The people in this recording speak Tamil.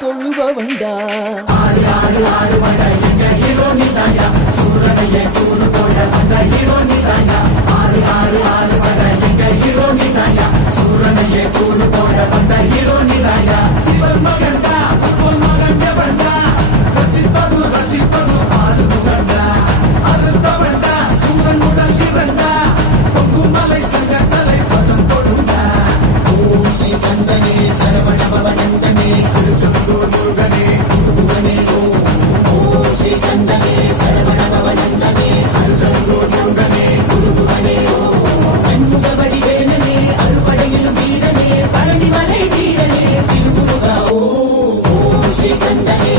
தொழுபவண்டா. ஆறு ஆறு ஆறு வட எங்க ஹீரோ நீ தாயா, சூரனையே கூறு போட வந்த ஹீரோ நீ தாயா. ஆறு ஆறு ஆறு வட எங்க ஹீரோ நீ தாயா, சூரனையே கூறு போட வந்த ஹீரோ நீ தாயா. சிவன் மகன்டா பொன் மகன் எவன்டா, ரசிப்பது ரசிப்பது ஆறு முகண்டா. அறுத்தவன்டா சூரன் உடல் இரண்டா, பொங்குமலை சங்கத்தலை பதம் கொடுண்டா. ஓம் ஸ்ரீ கந்தனே சரவண பவனந்தனே திருச்செந்தூர் முருகனே குருகுகனே. ஓம் ஸ்ரீ கந்தனே சரவண பவனந்தனே திருச்செந்தூர் முருகனே குருகுகனே. கண்முக வடிவேலனே அறுபடையிலும் வீரனே பழனிமலை வீரனே திருமுருகா. ஓம் ஸ்ரீ கந்தனே